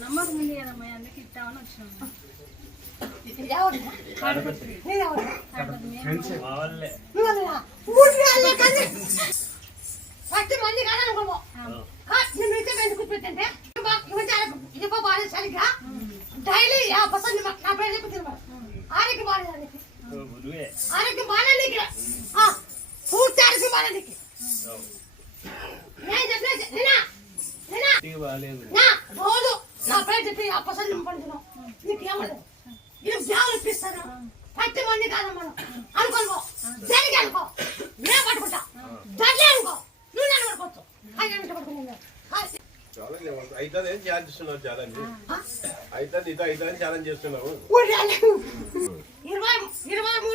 నమ్మకం ఉంది కదమ్మా, అందుకే ఇస్తామని వచ్చినాం. డైలీ నా పేరు చెప్పి ఆరోగ్యం బాగాలేదానికి ఆరోగ్యం బాగాలేనికి పూర్తి ఆరోగ్యం బాగాలేనికి రోజు నా పేరు చెప్పి ఆ పసంది నింపడుతున్నాం. నీకేమలేదు ఇది జాబులు ఇప్పిస్తాను. 10 మంది కాదు మనం అనుకోనుకో, జరిగి అనుకో, నేను పట్టుకుంటా, జడ్లే అనుకో, నువ్వు నన్ను పట్టుకోవచ్చు. ఆయన పట్టుకున్నాను అయితే ఛాలెంజ్ చేస్తున్నావు. ఛాలెంజ్ అయితే నీతో అయితే ఛాలెంజ్ చేస్తున్నావు. 23